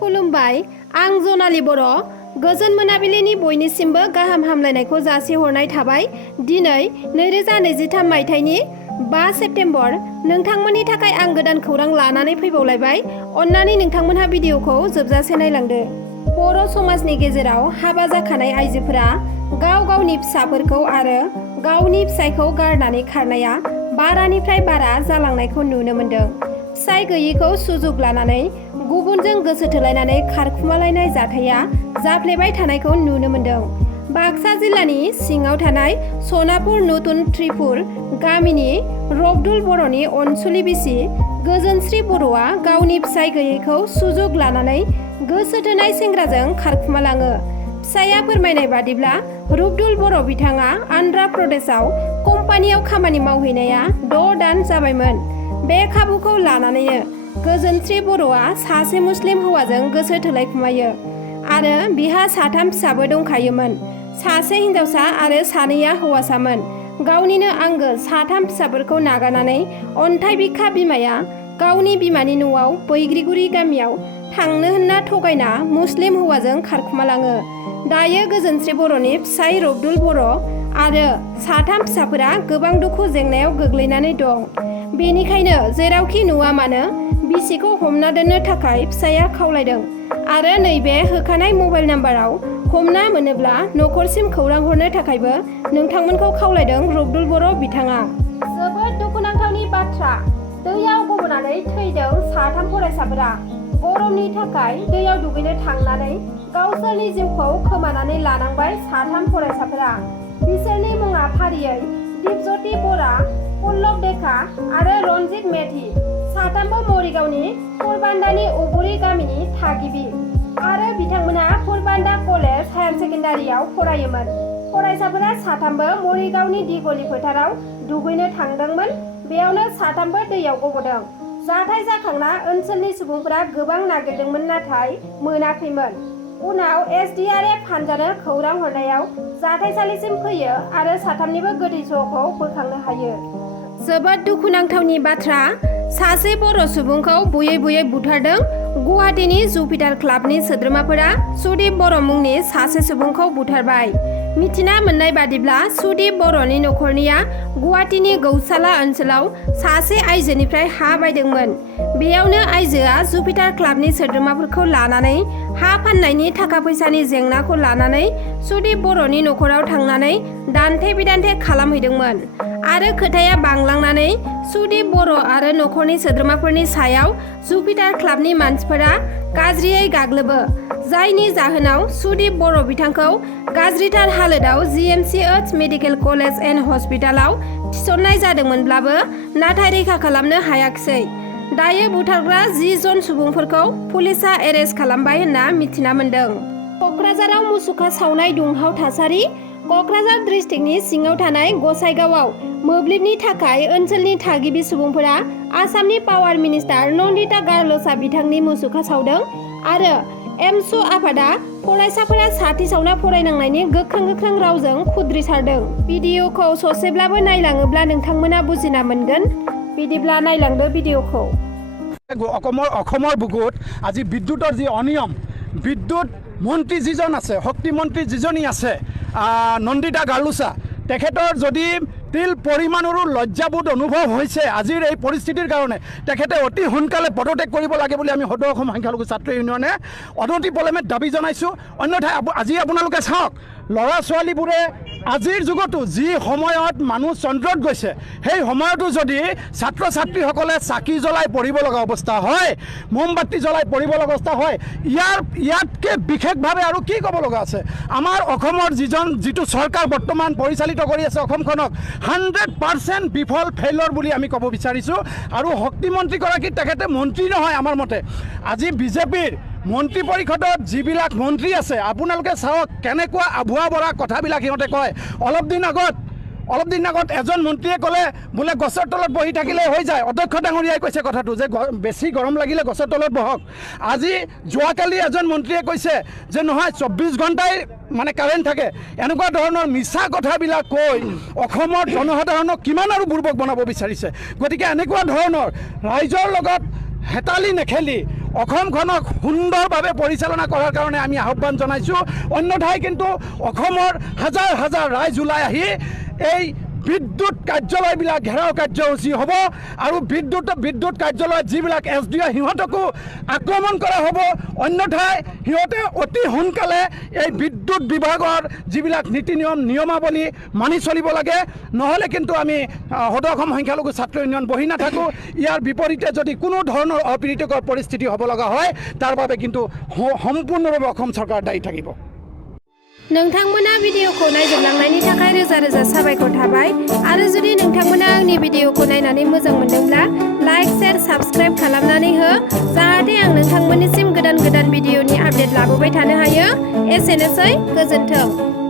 खुलुमबाय आं जनालि बर' गोजोन मोनाबिलिनि बयनिसिमबो गाहाम हामलायनायखौ जासिहरनाय थाबाय। दिनै 2023 मायथाइनि 5 सेप्तेम्बर नोंथांमोननि थाखाय आं गोदान खौरां लानानै फैबावलायबाय। अन्नानै नोंथांमोनहा भिडिअखौ जोबजासे नायलांदो। बर' समाजनि गेजेराव हाबा जाखानाय आइजोफोरा गाव गावनि फिसाफोरखौ आरो गावनि फिसायखौ गारनानै खारनाया बारानिफ्राय बारा जालांनायखौ नुनो मोन्दों। फिसाय गैयिखौ सुजुग लानानै गुबुनजों गोसो थोलायनानै खारखुमालायनाय जाथाया जाफ्लेबाय थानायखौ नुनो मोन्दों। बाक्सा जिल्लानि सिङाव थानाय सनापुर नतुन त्रिपुर गामिनि रबदुल बर'नि अनसुलि बिसि गोजोनस्रि बर'आ गावनि फिसाय गैयैखौ सुजुग लानानै गोसो थोनाय सेंग्राजों खारखुमालाङो। फिसाया फोरमायनाय बादिब्ला रबदुल बर' बिथाङा आन्ध्रा प्रदेशआव कम्पानियाव खामानि मावहैनाया 6 दान जाबायमोन। बे खाबुखौ लानानैनो गोजोनस्रि बर'आ सासे मुस्लिम हौवाजों गोसो थोलायखुमायो आरो बिहा 3 फिसाबो दंखायोमोन। सासे हिन्जावसा आरो 2 हौवासामोन। गावनिनो आंगो 3 फिसाफोरखौ नागारनानै अन्थाइ बिखा बिमाया गावनि बिमानि न'आव बैग्रिगुरि गामियाव थांनो होनना थगायना मुस्लिम हौवाजों खारखुमालाङो। दायो गोजोनस्रि बर'नि फिसाय रबदुल बर' आरो 3 फिसाफोरा गोबां दुखु जेंनायाव गोग्लैनानै दं। बेनिखायनो जेरावखि नुवा मानो बिसिखौ हमना दोननो थाखाय फिसाया खावलायदों आरो नैबे होखानाय मबाइल नाम्बाराव हमना मोनोब्ला न'खरसिम खौरां हरनो थाखायबो नोंथांमोनखौ खावलायदों रबदुल बर' बिथाङा। जोबोद दुखुनांथावनि बाथ्रा, दैयाव गबनानै थैदों 3 फरायसाफोरा। गरमनि थाखाय दैयाव दुगैनो थांनानै गावसोरनि जिउखौ खोमानानै लानांबाय 3 फरायसाफोरा। बिसोरनि मुङा फारियै दिपज्योति बरा, पल्लव देखा आरो रनजित मेधि। 3बो मरिगावनि फुरबान्दानि उगुरि गामिनि थागिबि आरो बिथांमोनहा फुरबान्दा कलेज हायार सेकेन्डारियाव फरायोमोन। फरायसाफोरा 3बो मरिगावनि दिगलि फोथाराव दुगैनो थांदोंमोन। बेयावनो 3बो दैयाव गबदों। जाथाय जाखांना ओनसोलनि सुबुंफोरा गोबां नागिरदोंमोन नाथाय मोनाखैमोन। उनाव SDRF हानजानो खौरां हरनायाव जाथायसालिसिम फैयो आरो 3निबो गोथै सहखौ बोखांनो हायो। जोबोद दुखुनांथावनि बाथ्रा, सासे बर' सुबुंखौ बुयै बुयै बुथारदों। गुवाहाटीनि जुपिटार क्लाबनि सोद्रोमाफोरा सुदीप बर' मुंनि सासे सुबुंखौ बुथारबाय। मिथिना मोननाय बादिब्ला सुदीप बर'नि न'खरनिया गुवाहाटीनि गौसाला ओनसोलाव सासे आइजोनिफ्राय हा बायदोंमोन। बेयावनो आइजोआ जुपिटार क्लाबनि सोद्रोमाफोरखौ लानानै हा फाननायनि थाखा फैसानि जेंनाखौ लानानै सुदीप बर'नि न'खराव थांनानै दान्थे बिदान्थे खालामहैदोंमोन आरो खोथाया बांलांनानै सुदीप बर' आरो न'खरनि सोद्रोमाफोरनि सायाव जुपिटार क्लाबनि मानसिफोरा गाज्रियै गाग्लोबो, जायनि जाहोनाव सुदीप बर' बिथांखौ गाज्रिथार हालोदाव GMCH मेडिकेल कलेज एन्ड हस्पिटालाव थिसननाय जादोंमोनब्लाबो नाथाय रैखा खालामनो हायाखिसै। दायो बुथारग्रा 10 जन सुबुंफोरखौ पुलिसआ एरेस्ट खालामबाय होनना मिथिना मोन्दों। क'क्राझाराव मुसुखा सावनाय दुंहाव थासारि। क'क्राझार डिस्ट्रिक्टनि सिङाव थानाय गसाइगावआव मोब्लिबनि थाखाय ओनसोलनि थागिबि सुबुंफोरा आसामनि पावार मिनिस्टार नन्दिता गारल'चा बिथांनि मुसुखा सावदों आरो एमसु आफादा फरायसाफोरा साथि सावना फरायनांनायनि गोख्रों रावजों खुद्रिसारदों। भिडिअखौ ससेब्लाबो नायलाङोब्ला नोंथांमोना बुजिना मोनगोन। बिदिब्ला नायलांदो भिडिअखौ। অসমৰ বুকুত আজি বিদ্যুতৰ যি অনিয়ম, বিদ্যুৎ মন্ত্ৰী যিজন আছে, শক্তিমন্ত্ৰী যিজনী আছে নন্দিতা গাৰলুচা, তেখেতৰ যদি তিল পৰিমাণৰো লজ্জাবোধ অনুভৱ হৈছে আজিৰ এই পৰিস্থিতিৰ কাৰণে, তেখেতে অতি সোনকালে পদত্যাগ কৰিব লাগে বুলি আমি সদৌ অসম সংখ্যালঘু ছাত্ৰ ইউনিয়নে অনতি পলমে দাবী জনাইছোঁ। অন্যথাই আজি আপোনালোকে চাওক, ল'ৰা ছোৱালীবোৰে আজিৰ যুগতো যি সময়ত মানুহ চন্দ্ৰত গৈছে, সেই সময়তো যদি ছাত্ৰ ছাত্ৰীসকলে চাকি জ্বলাই পঢ়িব লগা অৱস্থা হয়, মমবাতি জ্বলাই পঢ়িব লগা অৱস্থা হয়, ইয়াতকৈ বিশেষভাৱে আৰু কি ক'ব লগা আছে? আমাৰ অসমৰ যিটো চৰকাৰ বৰ্তমান পৰিচালিত কৰি আছে অসমখনক 100% বিফল ফেইলৰ বুলি আমি ক'ব বিচাৰিছোঁ। আৰু শক্তিমন্ত্ৰীগৰাকী তেখেতে মন্ত্ৰী নহয় আমাৰ মতে। আজি বিজেপিৰ মন্ত্ৰী পৰিষদত যিবিলাক মন্ত্ৰী আছে আপোনালোকে চাওক কেনেকুৱা আভুৱা বৰা কথাবিলাক সিহঁতে কয়। অলপ দিন আগত এজন মন্ত্ৰীয়ে ক'লে বোলে গছৰ তলত বহি থাকিলে হৈ যায়। অধ্যক্ষ ডাঙৰীয়াই কৈছে কথাটো যে বেছি গৰম লাগিলে গছৰ তলত বহক। আজি যোৱাকালি এজন মন্ত্ৰীয়ে কৈছে যে নহয় 24 ঘণ্টাই মানে কাৰেণ্ট থাকে। এনেকুৱা ধৰণৰ মিছা কথাবিলাক কৈ অসমৰ জনসাধাৰণক কিমান আৰু বুৰ্বক বনাব বিচাৰিছে। গতিকে এনেকুৱা ধৰণৰ ৰাইজৰ লগত হেতালি নেখেলি অসমখনক সুন্দৰভাৱে পৰিচালনা কৰাৰ কাৰণে আমি আহ্বান জনাইছোঁ। অন্যথাই কিন্তু অসমৰ হাজাৰ হাজাৰ ৰাইজ ওলাই আহি এই বিদ্যুৎ কাৰ্যালয়বিলাক ঘেৰাও কাৰ্যসূচী হ'ব আৰু বিদ্যুৎ কাৰ্যালয়ত যিবিলাক SDO সিহঁতকো আক্ৰমণ কৰা হ'ব। অন্যথাই সিহঁতে অতি সোনকালে এই বিদ্যুৎ বিভাগৰ যিবিলাক নীতি নিয়মাৱলী মানি চলিব লাগে, নহ'লে কিন্তু আমি সদৌ অসম সংখ্যালঘু ছাত্ৰ ইউনিয়ন বহি নাথাকোঁ। ইয়াৰ বিপৰীতে যদি কোনো ধৰণৰ অপ্ৰীতিকৰ পৰিস্থিতি হ'ব লগা হয় তাৰ বাবে কিন্তু সম্পূৰ্ণভাৱে অসম চৰকাৰ দায়ী থাকিব। नोंथांमोना भिडिअखौ नायजोबलांनायनि थाखाय रोजा रोजा साबायखर थाबाय आरो जुदि नोंथांमोना आंनि भिडिअखौ नायनानै मोजां मोनदोंब्ला लाइक शेयार साबस्क्राइब खालामनानै हो जाहाथे आं नोंथांमोननिसिम गोदान भिडिअनि आपडेट लाबोबाय थानो हायो। एसेनोसै, गोजोन्थों।